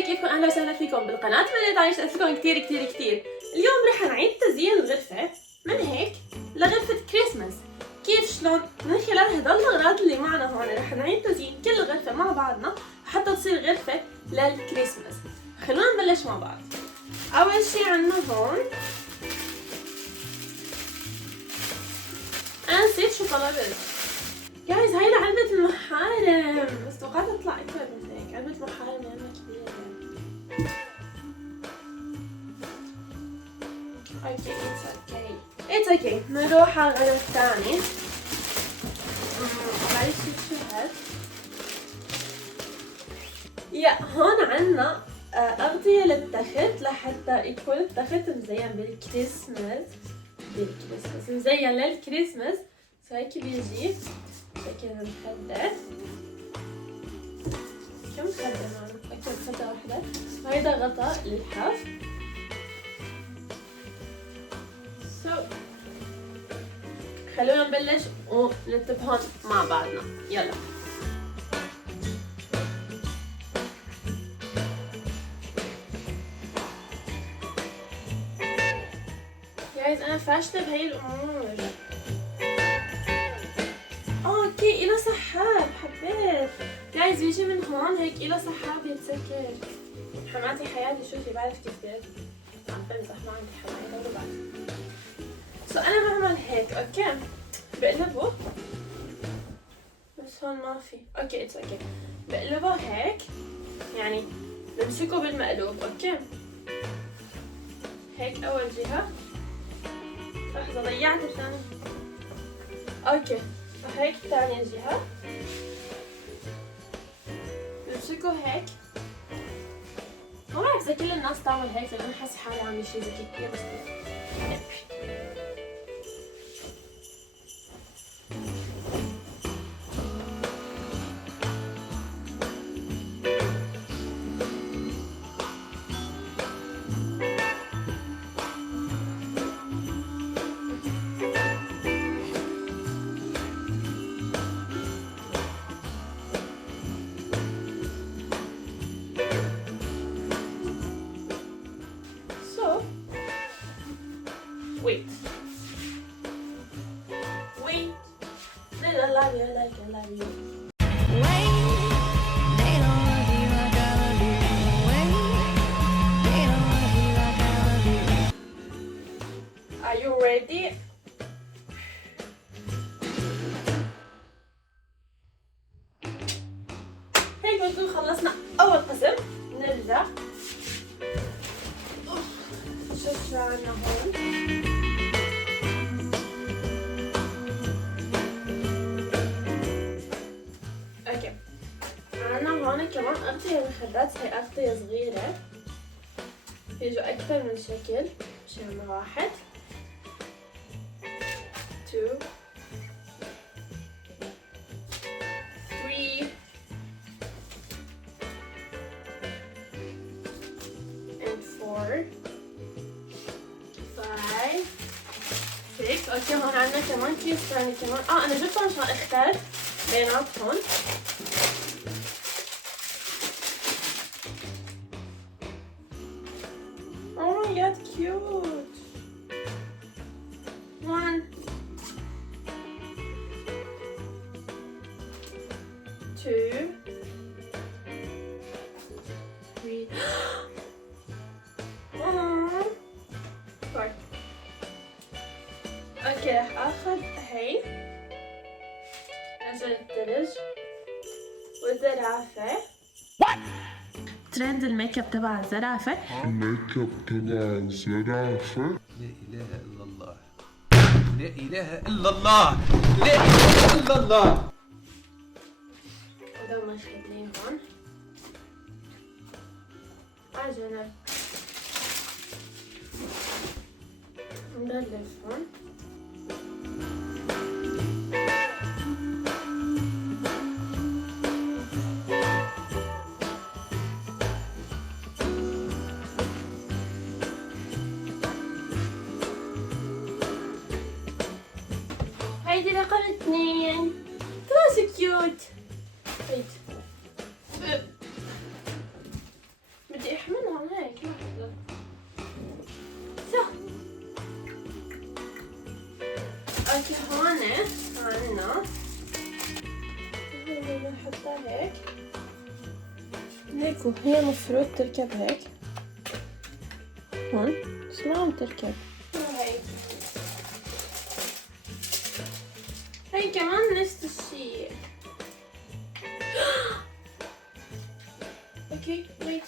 صحابي، كيفكم؟ اهلا وسهلا فيكم بالقناه. اتمنى تعيش لكم كثير كثير كثير. اليوم رح نعيد تزيين الغرفه من هيك لغرفه كريسماس. كيف شلون؟ من خلال هدول الاغراض اللي معنا هون رح نعيد تزيين كل الغرفه مع بعضنا حتى تصير غرفه للكريسماس. خلونا نبلش مع بعض. اول شي عنا هون، انا نسيت شو طلبت. جايز هاي لعلبة المحارم، بس توقعت تطلع اكبر من هيك. علبة المحارم لأنها كبيرة. it's okay. نروح على الغرض الثاني. معلش شو هاد؟ هون عنا أغطية للتخت لحتى يكون التخت مزين بالكريسماس. مزين للكريسماس. هيك بيجي شكل المخدة. كم مخدة معنا؟ أكيد مخدة واحدة. وهيدا غطاء للحف. خلونا نبلش ونرتبهم مع بعضنا. يلا. جايز أنا فاشلة بهي الأمور. اوكي، إله سحاب. حبيت. جايز بيجي من هون هيك إله سحاب يتسكر. حماتي حياتي، شوفي بعرف كيف بدير. عم بمزح، ما عندي حماية ولا بعرف. أنا بعمل هيك. اوكي، بقلبه بس هون ما في. اوكي اتس اوكي. بقلبه هيك، يعني بمسكه بالمقلوب. اوكي هيك اول جهة. لحظة ضيعت الثانية. اوكي هيك ثاني جهة. بمسكه هيك. ما بعرف اذا كل الناس تعمل هيك، لانه حاسة حالي عاملة شي ذكي كثير. بس wait. They don't love you like I love you. They don't love you like I love you. They don't love you like I love you. Are you ready? هيك بنكون خلصنا أول قسم. نرجع. شوف شو عنا هون. اوكي، عنا هون كمان أغطية مخدات. هي أغطية صغيرة، بيجوا أكثر من شكل. شي عنا 1 2 3 and 4 5 6. اوكي هون عنا كمان كيس ثاني كمان. انا جبتهم عشان اختار بيناتهم. Oh my god, cute. 1 2 3 4. اوكي رح اخذ هي نزل الثلج والزرافة. ترند الميك اب تبع الزرافة. الميك اب تبع الزرافة. لا اله الا الله، لا اله الا الله، لا اله الا الله. ودول مخدين هون عجنة. نغلف هون. هيدي رقم 2. ترى كيوت. اوكي هون عنا نحطها هيك ليكو، هي مفروض تركب هيك هون، بس ما عم تركب. هي كمان نفس الشيء. اوكي wait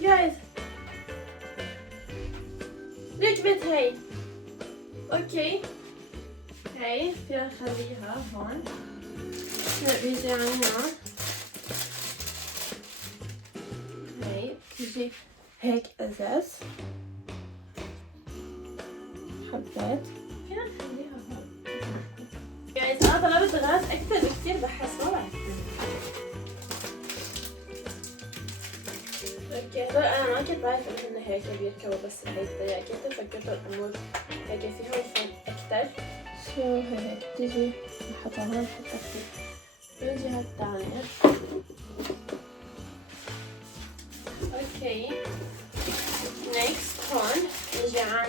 guys، ركبت هي. اوكي هي فيها نخليها هون. هلا بيجي عنا هي بتيجي هيك ازاز، حبات فينا نخليها هون. يعني انا طلبت غاز اكثر بكثير، بحس ما بعرف. اوكي هدول انا ما كنت بعرف انهم هيك بيركبوا بس بهيك الطريقة، كنت فكرت الامور هيك فيهم فن اكثر. شو هيك بتيجي نحطها هون، نحطها في الجهة الثانية. اوكي نيكست هون نجي عنا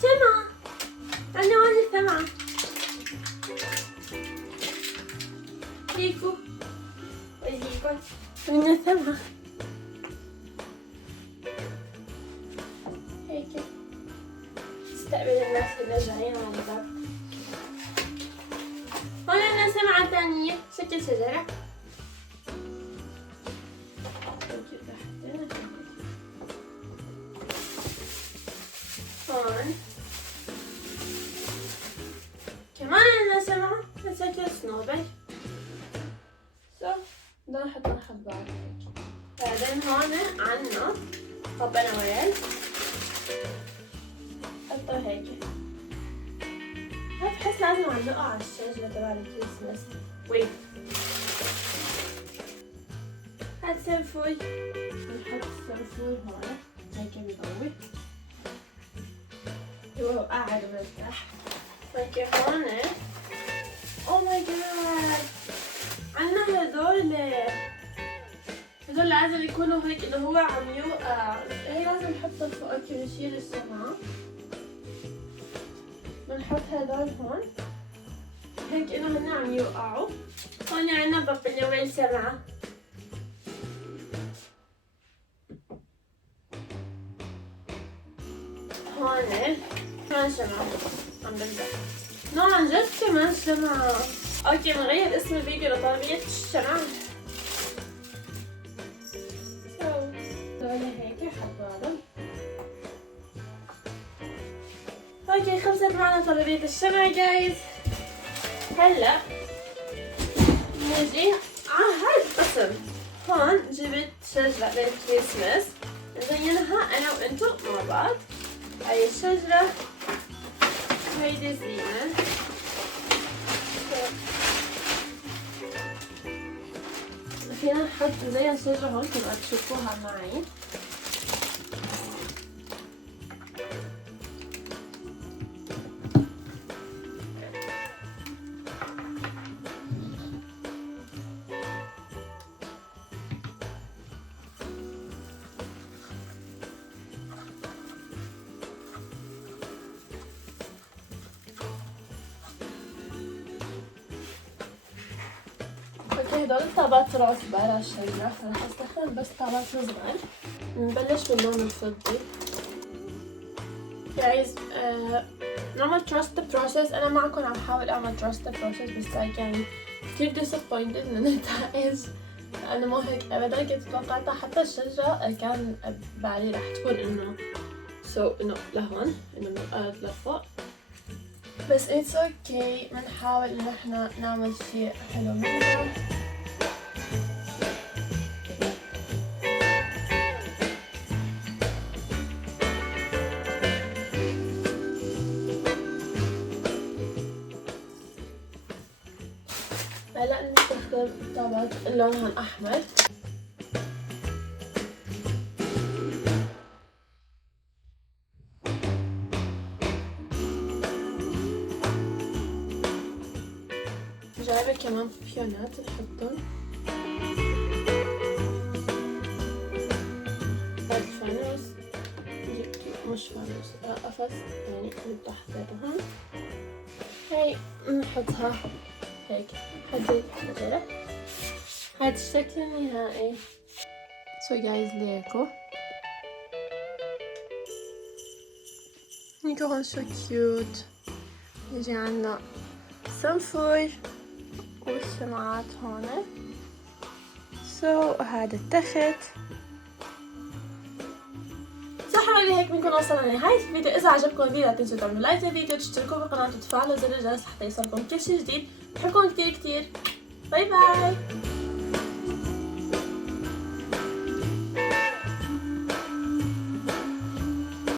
سمعة، عنا هون السمعة ليكو وليكو عنا سمعة هيك تستقبل الناس اللي جايين على الباب. هون عنا سمعة تانية شكل شجرة. هون كمان عنا سمعة شكل صنوبر. بدنا نحط بعض. بعدين هون عنا بابا نويل، حطه هيك. هاد بحس لازم نعلقه على الشجرة تبع الكريسماس. ويت هاد سنفول، نحط السنفول هون هيك بيضوي وهو قاعد ومرتاح. اوكي هون او ماي جاد عنا هدول لازم يكونوا هيك انه هو عم يوقع. هي لازم نحطها فوق. اوكي نشيل السمعة، بنحط هدول هون هيك انه هن عم يوقعوا. هون عنا بابا نويل سمعة. هون كمان شمعة عم بنزل. نو عن جد كمان شمعة. اوكي بنغير اسم الفيديو لطلبية الشمع. هدول هيك حطوهم. اوكي خلصت معنا طلبية الشمع جايز. هلا نجي على هاي القسم. هون جبت شجرة للكريسماس نزينها انا وانتو مع بعض. هاي الشجرة هيدي زينة. فينا نحط زي الشجرة هون تبقى تشوفوها معي. هدول طابات راس برا الشجرة، رح استخدم بس طابات صغار. نبلش باللون الفضي. guys نعمل trust the process. أنا معكم عم حاول أعمل trust the process بس يعني كتير disappointed من النتائج لأنه مو هيك أبدا كنت توقعتها. حتى الشجرة كان بعلي رح تكون إنه إنه لهون إنه من الأرض لفوق، بس it's okay. بنحاول إنه إحنا نعمل شيء حلو منه. هلا نستخدم طابات لونها الأحمر. جايبة كمان بيونات نحطهم. هاد الفانوس مش فانوس القفص يعني اللي بتحضرهم. هاي نحطها هيك حد الشجرة. هاد الشكل النهائي. So guys ليكو نيكو so cute. يجي عنا صنفور والشمعات هون. هذا التخت. حوالي هيك بنكون وصلنا لنهاية الفيديو. إذا عجبكم الفيديو لا تنسوا تعملوا لايك للفيديو، تشتركوا بالقناة وتفعلوا زر الجرس حتى يوصلكم كل شي جديد. بحبكم كتير كتير. باي باي.